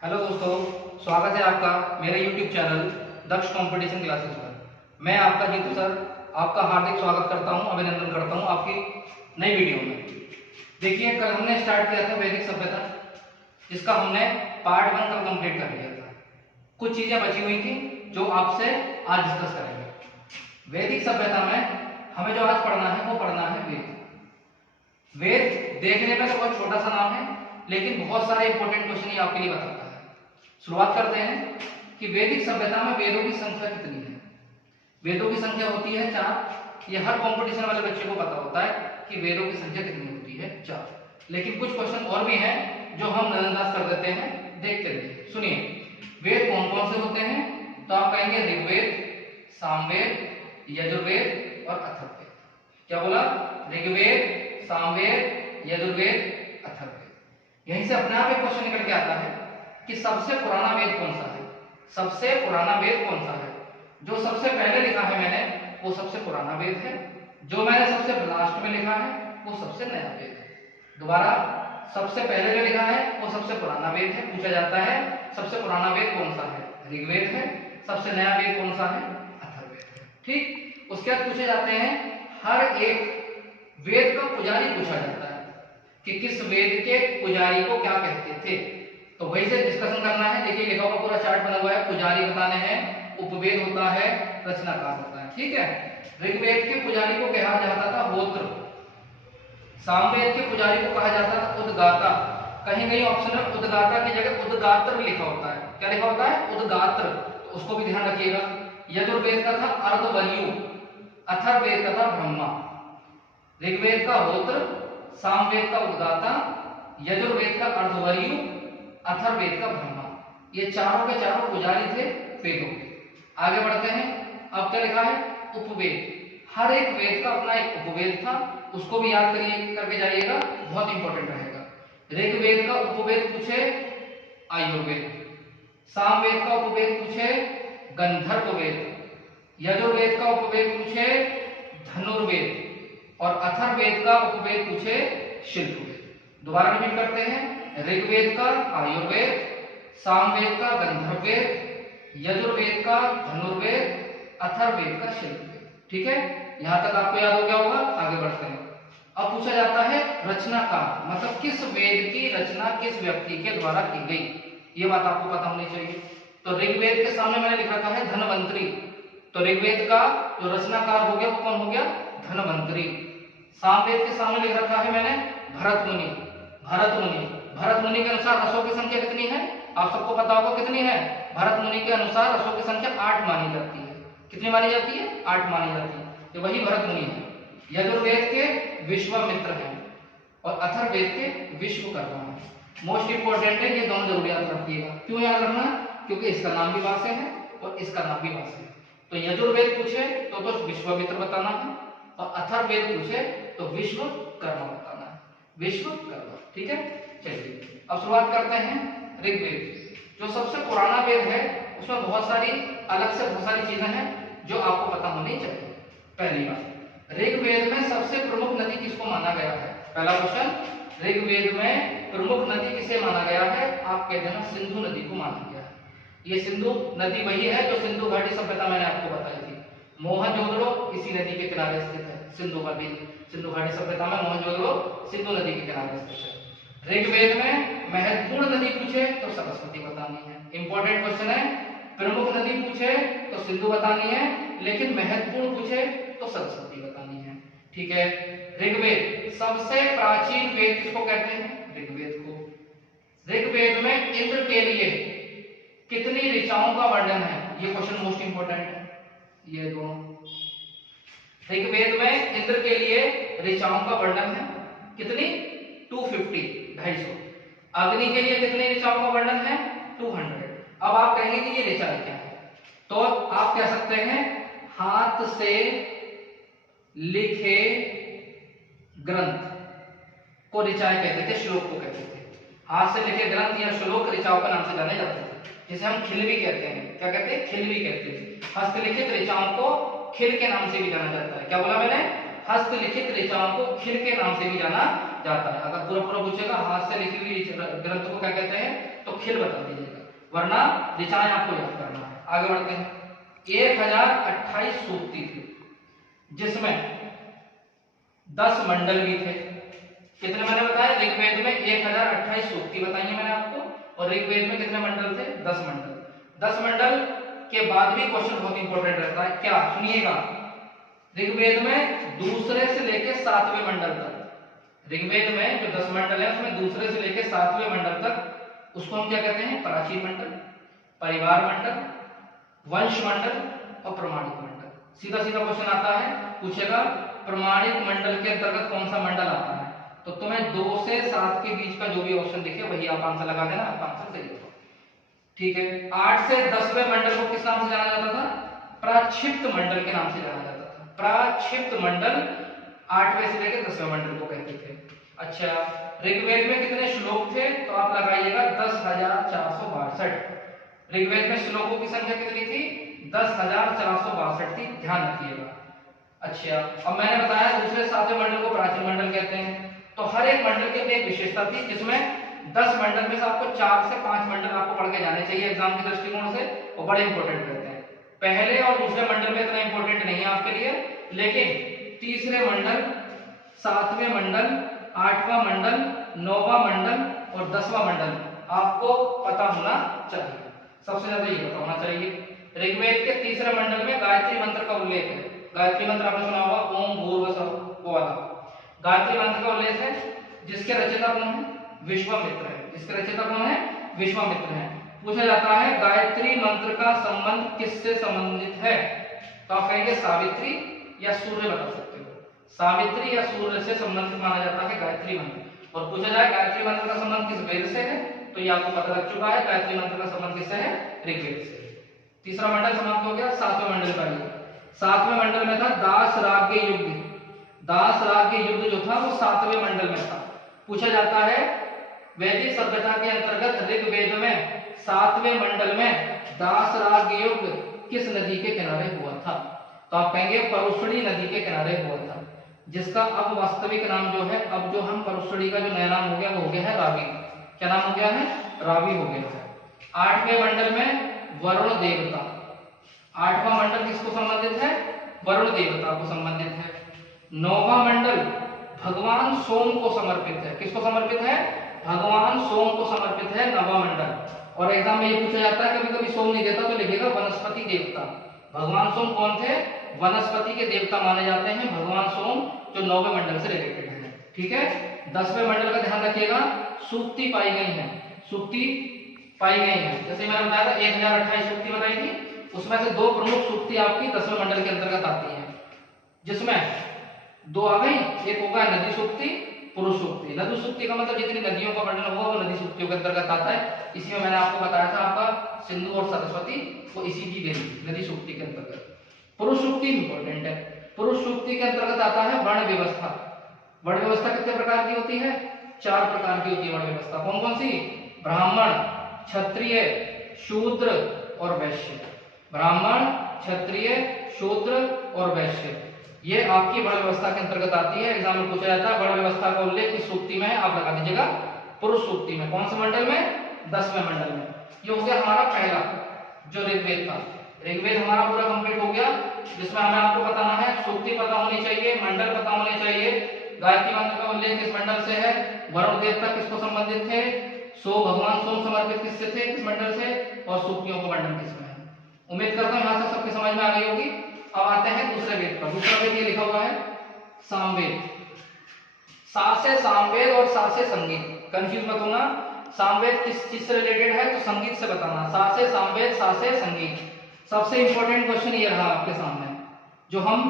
Hello दोस्तों, स्वागत है आपका मेरे YouTube चैनल दक्ष कंपटीशन क्लासेस पर। मैं आपका जीतू सर आपका हार्दिक स्वागत करता हूं, अभिनंदन करता हूं आपकी नई वीडियो में। देखिए, कल हमने स्टार्ट किया था वैदिक सभ्यता, जिसका हमने पार्ट 1 कल कंप्लीट कर लिया था। कुछ चीजें बची हुई थी जो आपसे आज डिस्कस करेंगे। वैदिक सभ्यता में हमें जो आज पढ़ना है वो पढ़ना है वेद। वेद देखने में तो बहुत छोटा सा नाम है, लेकिन बहुत सारे इंपॉर्टेंट क्वेश्चन ये आपके लिए बताता है। शुरुआत करते हैं कि वैदिक सभ्यता में वेदों की संख्या कितनी है। वेदों की संख्या होती है 4। ये हर कंपटीशन वाले बच्चे को पता होता है कि वेदों की संख्या कितनी होती है, 4। लेकिन कुछ क्वेश्चन और भी हैं जो हम नजरअंदाज कर देते हैं, देखते रहिए। सुनिए, वेद कौन कौन से होते हैं, तो आप कहेंगे ऋग्वेद, सामवेद, यजुर्वेद और अथर्ववेद। क्या बोला? ऋग्वेद, सामवेद, यजुर्वेद, अथर्ववेद। यहीं से अपने आप एक क्वेश्चन निकल के आता है कि सबसे पुराना वेद कौन सा है। सबसे पुराना वेद कौन सा है? जो सबसे पहले लिखा है मैंने वो सबसे पुराना वेद है, जो मैंने सबसे लास्ट में लिखा है वो सबसे नया वेद है। दोबारा, सबसे पहले जो लिखा है वो सबसे पुराना वेद है। पूछा जाता है सबसे पुराना वेद कौन सा है? ऋग्वेद है। सबसे नया वेद कौन सा है? अथर्ववेद है। ठीक, उसके बाद पूछे जाते हैं हर एक वेद का पुजारी पूछा जाता है कि किस वेद के पुजारी को क्या कहते थे, तो वही से डिस्कशन करना है। देखिए, लिखा हुआ पूरा चार्ट बना हुआ है। पुजारी बताने हैं, उपवेद होता है, रचनाकार होता है। ठीक है, ऋग्वेद के पुजारी को कहा जाता था होत्र, सामवेद के पुजारी को कहा जाता था उद्गाता। कहीं कहीं ऑप्शन में उद्गाता की जगह उद्गात्र लिखा होता है। क्या लिखा होता है? उद्गात्र, तो उसको भी ध्यान रखिएगा। यजुर्वेद का था अर्धवर्यु, अथर्ववेद का था ब्रह्मा। ऋग्वेद का होत्र, सामवेद का उद्गाता, यजुर्वेद का अर्धवर्यु, अथर्ववेद का ब्रह्मा। ये चारों के चारों पुजारी थे वेदों के। आगे बढ़ते हैं। अब क्या लिखा है? उपवेद। हर एक वेद का अपना एक उपवेद था, उसको भी याद करिए, करके जाइएगा, बहुत इंपॉर्टेंट रहेगा। ऋग्वेद का उपवेद पूछे आयुर्वेद, सामवेद का उपवेद पूछे गंधर्ववेद, यजुर्वेद का उपवेद पूछे धनुर्वेद और अथर्ववेद का उपवेद पूछे शिल्पवेद। दोबारा रिपीट करते हैं। ऋग्वेद का आयुर्वेद, सामवेद का गंधर्ववेद, यजुर्वेद का धनुर्वेद, अथर्ववेद का शिल्पवेद। ठीक है, यहां तक आपको याद हो गया होगा। आगे बढ़ते हैं। अब पूछा जाता है रचनाकार, मतलब किस वेद की रचना किस व्यक्ति के द्वारा की गई, ये बात आपको पता होनी चाहिए। तो ऋग्वेद के सामने मैंने लिख रखा है धनवंतरी, तो ऋग्वेद का जो रचनाकार हो गया वो कौन हो गया? धनवंतरी। सामवेद के सामने लिख रखा है मैंने भरत मुनि, भरत मुनि। भरत मुनि के अनुसार रसों की संख्या कितनी है? आप सबको पता होगा कितनी है। भरत मुनि के अनुसार रसों की संख्या 8 मानी जाती है। कितनी मानी जाती है? 8 मानी जाती है। तो वही भरत मुनि है। यजुर्वेद के विश्वामित्र हैं और अथर्ववेद के विश्वकर्मा हैं। मोस्ट इंपोर्टेंट है, ये दोनों जरूर याद रखिएगा। क्यों याद रखना? क्योंकि इसका नाम भी वासे है और इसका नाम भी वासे है। तो यजुर्वेद पूछे तो विश्वामित्र बताना है, और अथर्ववेद पूछे तो विश्वकर्मा बताना है। विश्वकर्मा। ठीक है, चलिए अब शुरुआत करते हैं। ऋग्वेद जो सबसे पुराना वेद है, उसमें बहुत सारी अलग से बहुत सारी चीजें हैं जो आपको पता होनी चाहिए। पहली बात, ऋग्वेद में सबसे प्रमुख नदी किसको माना गया है? पहला क्वेश्चन, ऋग्वेद में प्रमुख नदी किसे माना गया है? आप कह देना सिंधु नदी को माना गया है। ये सिंधु नदी वही है जो सिंधु घाटी सभ्यता मैंने आपको बताई थी। मोहनजोदड़ो इसी नदी के किनारे स्थित है। सिंधु घाटी सभ्यता में मोहनजोदड़ो सिंधु नदी के किनारे स्थित है। ऋग्वेद में महत्वपूर्ण नदी पूछे तो सरस्वती बतानी है। इंपॉर्टेंट क्वेश्चन है। प्रमुख नदी पूछे तो सिंधु बतानी है, लेकिन महत्वपूर्ण पूछे तो सरस्वती बतानी है। ठीक है, ऋग्वेद सबसे प्राचीन वेद किसको कहते हैं? ऋग्वेद को। ऋग्वेद में इंद्र के लिए कितनी ऋचाओं का वर्णन है? ये क्वेश्चन मोस्ट इंपोर्टेंट है। ये दोनों, ऋग्वेद में इंद्र के लिए ऋचाओं का वर्णन है कितनी? 250, 250। अग्नि के लिए कितनी ऋचाओं का वर्णन है? 200। अब आप कहेंगे कि ये ऋचाएं क्या है, तो आप कह सकते हैं हाथ से लिखे ग्रंथ को ऋचाएं कहते थे, श्लोक को कहते थे। हाथ से लिखे ग्रंथ या श्लोक ऋचाओं का नाम से जाने जाते थे, जिसे हम खिल भी कहते हैं। क्या कहते हैं? खिल भी कहते हैं। हस्तलिखित ऋचाओं को खिल के नाम से भी जाना जाता है। क्या बोला मैंने? हस्तलिखित ऋचाओं को खिल के नाम से भी जाना जाता है। अगर पूरा पूरा पूछेगा हाथ से लिखी हुई ग्रंथ को क्या कहते हैं, तो खिल बता दीजिएगा, वरना ऋचाएं आपको याद करना है। आगे बढ़ते हैं। 1028 सूक्ति थे, जिसमें 10 मंडल भी थे। कितने मैंने बताया? ऋग्वेद में 1028 सूक्ति बताई है मैंने आपको, और ऋग्वेद में कितने मंडल थे? 10 मंडल। 10 मंडल के बाद भी क्वेश्चन बहुत इंपॉर्टेंट रहता है। क्या? सुनिएगा, ऋग्वेद में दूसरे से लेकर 7वें मंडल तक, ऋग्वेद में जो 10 मंडल है उसमें दूसरे से लेकर 7वें मंडल तक, उसको हम क्या कहते हैं? प्राचीन मंडल, परिवार मंडल, वंश मंडल और प्रमाणिक मंडल। सीधा सीधा क्वेश्चन आता है, पूछेगा प्रमाणिक मंडल के अंतर्गत कौन सा मंडल आता है, तो तुम्हें 2 से 7 के बीच का जो भी ऑप्शन दिखे वही आप आंसर लगा देना, आपका आंसर सही होगा। ठीक है। 8 से 10वें मंडल को किस नाम से जाना जाता था? प्राक्षिप्त मंडल के नाम से जाना जाता था। प्राक्षिप्त मंडल 8वें से लेकर 10वें मंडल को कहते थे। अच्छा, ऋग्वेद में कितने श्लोक थे? तो आप लगाइएगा 10,462। ऋग्वेद में श्लोकों की संख्या कितनी थी? 10,462 थी, ध्यान रखिएगा। अच्छा, अब मैंने बताया दूसरे 7वें मंडल को प्राचीन मंडल कहते हैं, तो हर एक मंडल के एक विशेषता थी, जिसमें 10 मंडल में से आपको 4 से 5 मंडल आपको पढ़ के जाने चाहिए एग्जाम के दृष्टिकोण से, और बड़े इंपॉर्टेंट रहते हैं। पहले और दूसरे मंडल में इतना इंपॉर्टेंट नहीं है आपके लिए, लेकिन तीसरे मंडल, 7वें मंडल, 8वां मंडल, 9वां मंडल और 10वां मंडल आपको पता होना चाहिए। सबसे ज्यादा ये पता होना चाहिए। ऋग्वेद के तीसरे मंडल में गायत्री मंत्र का उल्लेख है। गायत्री मंत्र आपने सुना होगा, ओम भूर्भुवः, वो वाला गायत्री मंत्र का उल्लेख है, जिसके रचयिता कौन है? विश्वामित्र है। जिसके रचयिता कौन है? विश्वामित्र है। पूछा जाता है गायत्री मंत्र का संबंध किससे संबंधित है? तो आप कहेंगे सावित्री या सूर्य बता सकते हो। सावित्री या सूर्य से संबंधित माना जाता है गायत्री मंत्र। और पूछा जाए गायत्री मंत्र का संबंध किस वेद से है, तो ये आपको पता लग चुका है, गायत्री मंत्र का संबंध किससे है? ऋग्वेद से। तीसरा मंडल समाप्त हो गया। 7वें मंडल का ये 7वें मंडल में था दास राज्य युग। दास राज्य युग जो था वो 7वें मंडल में था। पूछा जाता है वैदिक सभ्यता के अंतर्गत ऋग्वेद में 7वें मंडल में दास राज्य युग किस नदी के किनारे हुआ था? तो आप कहेंगे परुष्णी नदी के किनारे हुआ था, जिसका अब वास्तविक नाम जो है, अब जो हम परुष्णी का जो नया नाम हो गया वो हो गया है रावी। क्या नाम हो गया है? रावी हो गया है। 8वें मंडल में वरुण देवता। 8वां मंडल किसको संबंधित है? वरुण देवता को संबंधित है। 9वां मंडल भगवान सोम को समर्पित है। किसको समर्पित है? भगवान सोम को समर्पित है 9वां मंडल। और एग्जाम में ये पूछा जाता है, कभी कभी सोम नहीं देता तो लिखेगा वनस्पति देवता। भगवान सोम कौन थे? वनस्पति के देवता माने जाते हैं भगवान सोम, जो 9वें मंडल से रिलेटेड है। ठीक है। 10वें मंडल का ध्यान रखिएगा, सूक्ति पाई गई है। सूक्ति पाई गई है, जैसे मैंने बताया था 1028 सूक्ति बताई थी, उसमें से 2 प्रमुख सूक्ति आपकी 10वें मंडल के अंतर्गत आती है, जिसमें 2 आ गई। एक होगा नदी सूक्ति, पुरुष सूक्ति। नदी सूक्ति का मतलब जितनी नदियों का वर्णन होगा वो नदी सूक्तियों के अंतर्गत आता है। इसी में मैंने आपको बताया था आपका सिंधु और सरस्वती, वो इसी की देवी नदी सूक्ति के अंतर्गत। पुरुष सूक्ति इंपॉर्टेंट है। पुरुष सूक्ति के अंतर्गत आता है वर्ण व्यवस्था। वर्ण व्यवस्था कितने प्रकार की होती है? 4 प्रकार की होती है वर्ण व्यवस्था। कौन कौन सी? ब्राह्मण, क्षत्रिय, शूद्र और वैश्य। ब्राह्मण, क्षत्रिय, शूद्र और वैश्य, ये आपकी वर्ण व्यवस्था के अंतर्गत आती है। एग्जाम में पूछा जाता है वर्ण व्यवस्था का उल्लेख किस सूक्ति में है, आप लगा दीजिएगा पुरुष सूक्ति में। कौन से मंडल में? 10वें मंडल में। ये हो गया हमारा पहला जो ऋग्वेद था। ऋग्वेद हमारा पूरा कंप्लीट हो गया, जिसमें हमें आपको बताना है सूक्ति पता होनी चाहिए, मंडल पता होने चाहिए, गायत्री मंत्र का उल्लेख किस मंडल से है, वरुण देवता किसको संबंधित थे, भगवान सोम समर्पित किससे थे, किस मंडल से, और सूक्तियों का मंडल किसमें है। उम्मीद करता हूं यहां से सबके समझ में आ गई होगी। अब आते हैं दूसरे वेद पर। दूसरा वेद ये लिखा हुआ है सामवेद। सा से सामवेद और सा से संगीत, कंफ्यूज मत होना। सामवेद किस चीज से रिलेटेड है, तो संगीत से बताना। सा से सामवेद, सा से संगीत। सबसे इंपॉर्टेंट क्वेश्चन ये रहा आपके सामने, जो हम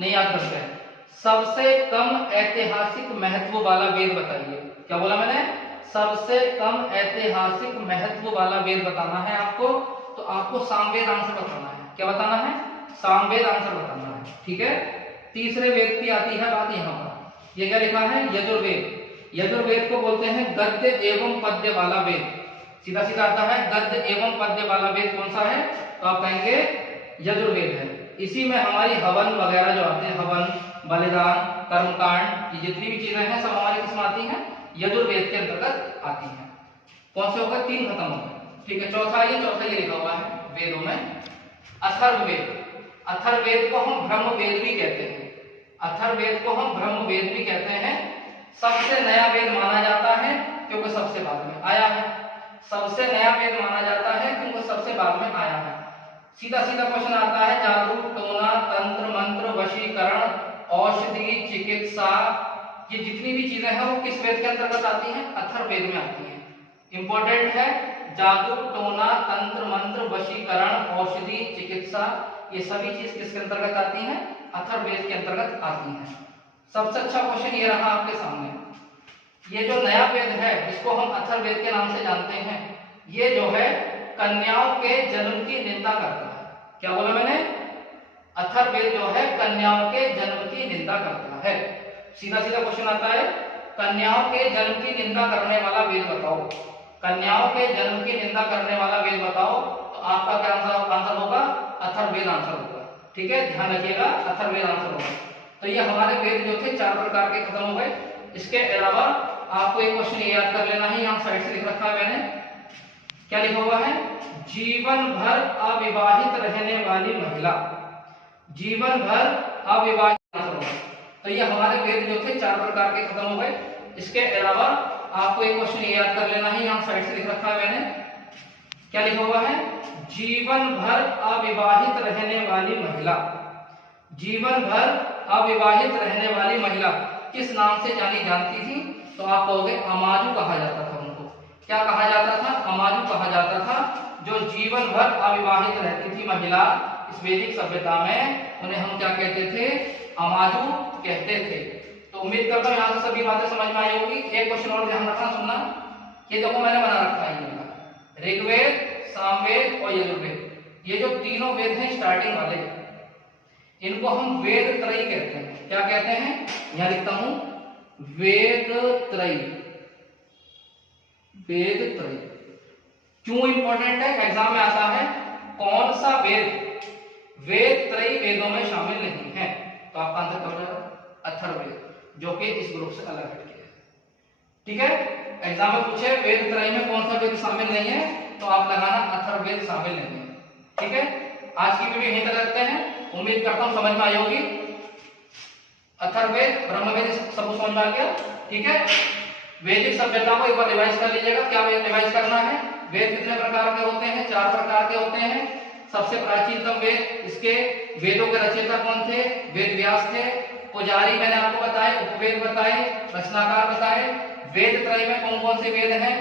नहीं याद करते हैं। सबसे कम ऐतिहासिक महत्व वाला वेद बताइए। क्या बोला मैंने? सबसे कम ऐतिहासिक महत्व वाला वेद बताना है आपको, तो आपको सामवेद आंसर बताना है। क्या बताना है? सामवेद आंसर बताना है। ठीक है। तीसरे वेद की आती है बात यहाँ पर। ये क्या लिखा है? यजुर्वेद। यजुर्वेद को बोलते हैं गद्य एवं पद्य वाला वेद। सीधा सीधा आता है गद्य एवं पद्य वाला वेद कौन सा है, तो आप कहेंगे यजुर्वेद है। इसी में हमारी हवन वगैरह जो आते हैं, हवन, बलिदान, कर्मकांड, ये जितनी भी चीजें हैं सब हमारी किसमें आती हैं? यजुर्वेद के अंतर्गत आती हैं। कौन से हो गए? 3 खत्म हो गए। ठीक है, चौथा ये लिखा हुआ है वेदों में अथर्ववेद। अथर्ववेद को हम ब्रह्मवेद भी कहते हैं। अथर्ववेद को हम ब्रह्मवेद भी कहते हैं। सबसे नया वेद माना जाता है क्योंकि सबसे बाद में आया है। सबसे नया वेद माना जाता है क्योंकि सबसे बाद में आया है। सीधा सीधा क्वेश्चन आता है, जादू टोना तंत्र मंत्र वशीकरण औषधि चिकित्सा, ये जितनी भी चीजें हैं वो किस वेद के अंतर्गत आती हैं? अथर्ववेद में आती हैं। इंपॉर्टेंट है, जादू टोना तंत्र मंत्र वशीकरण औषधि चिकित्सा, ये सभी चीज किसके अंतर्गत आती हैं? अथर्ववेद के अंतर्गत आती हैं। सबसे अच्छा क्वेश्चन ये रहा आपके सामने। ये जो नया वेद है जिसको हम अथर्ववेद के नाम से जानते हैं, ये जो है कन्याओं के जन्म की निंदा करता है। क्या बोला मैंने? अथर्ववेद जो है कन्याओं के जन्म की निंदा करता है। सीधा सीधा क्वेश्चन आता है, कन्याओं के जन्म की निंदा करने वाला वेद बताओ। कन्याओं के जन्म की निंदा करने वाला वेद बताओ, तो आपका क्या आंसर होगा? अथर्ववेद आंसर होगा। ठीक है, ध्यान रखिएगा, अथर्ववेद आंसर होगा। तो ये हमारे वेद जो थे 4 प्रकार के खत्म हो गए। इसके अलावा आपको एक क्वेश्चन ये याद कर लेना है, यहाँ साइड से लिख रखा है मैंने। क्या लिखा हुआ है? जीवन भर अविवाहित रहने वाली महिला। जीवन भर अविवाहित आंसर होगा। तो ये हमारे वेद जो थे 4 प्रकार के खत्म हो गए। इसके अलावा आपको एक क्वेश्चन ये याद कर लेना है, यहाँ साइड से लिख रखा है मैंने। क्या लिखा हुआ है? जीवन भर अविवाहित रहने वाली महिला। जीवन भर अविवाहित रहने वाली महिला किस नाम से जानी जानती थी? तो आप कहोगे अमाजु कहा जाता था उनको। क्या कहा जाता था? अमाजु कहा जाता था। जो जीवन भर अविवाहित रहती थी महिला इस वैदिक सभ्यता में, उन्हें हम क्या कहते थे? अमाजु कहते थे। तो उम्मीद करता हूँ यहाँ से सभी बातें समझ में आई होगी। एक क्वेश्चन और ध्यान रखना, सुनना। ये देखो मैंने बना रखा है ऋग्वेद, सामवेद और यजुर्वेद। ये जो तीनों वेद हैं स्टार्टिंग वाले, इनको हम वेद त्रयी कहते हैं। क्या कहते हैं? यहां लिखता हूं वेद त्रयी। वेद त्रयी क्यों इंपॉर्टेंट है? एग्जाम में आता है कौन सा वेद वेद त्रयी वेदों में शामिल नहीं है? तो आपका आंसर क्या हो जाएगा? अथर्ववेद, जो कि इस ग्रुप से अलग हटके है। ठीक है, एग्जाम में पूछे वेद त्रयी में कौन सा वेद शामिल नहीं है, तो आप लगाना अथर्ववेद शामिल नहीं है। ठीक है, आज की वीडियो यहीं तक रखते हैं। उम्मीद करता हूं समझ में आई होगी। अथर्ववेद ब्रह्मवेद सब समझ में आ गया। ठीक है, वैदिक सभ्यता को एक बार रिवाइज कर लीजिएगा। क्या रिवाइज करना है? वेद कितने प्रकार के होते हैं? 4 प्रकार के होते हैं। सबसे प्राचीनतम वेद, इसके वेदों के रचयिता कौन थे? वेद व्यास थे। पुजारी मैंने आपको बताए, उपवेद बताए, रचनाकार बताए। वेद त्रय में कौन कौन से वेद हैं?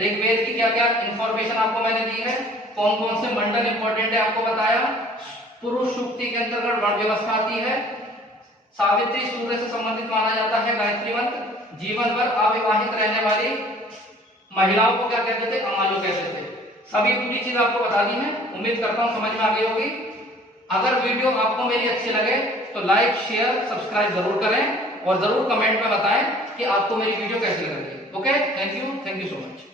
ऋग्वेद की क्या क्या इंफॉर्मेशन आपको मैंने दी है। कौन कौन से मंडल इंपॉर्टेंट है आपको बताया। पुरुष सूक्ति के अंतर्गत वर्ण व्यवस्था आती है। सावित्री सूर्य से संबंधित माना जाता है गायत्री मंत्र। जीवन भर अविवाहित रहने वाली महिलाओं को क्या कहते थे? अमाजु कहते थे। सभी पूरी चीज आपको बता दी है। उम्मीद करता हूं समझ में आ गई होगी। अगर वीडियो आपको मेरी अच्छी लगे तो लाइक शेयर सब्सक्राइब जरूर करें और जरूर कमेंट में बताएं कि आपको मेरी वीडियो कैसी लग रही है। Okay, thank you so much.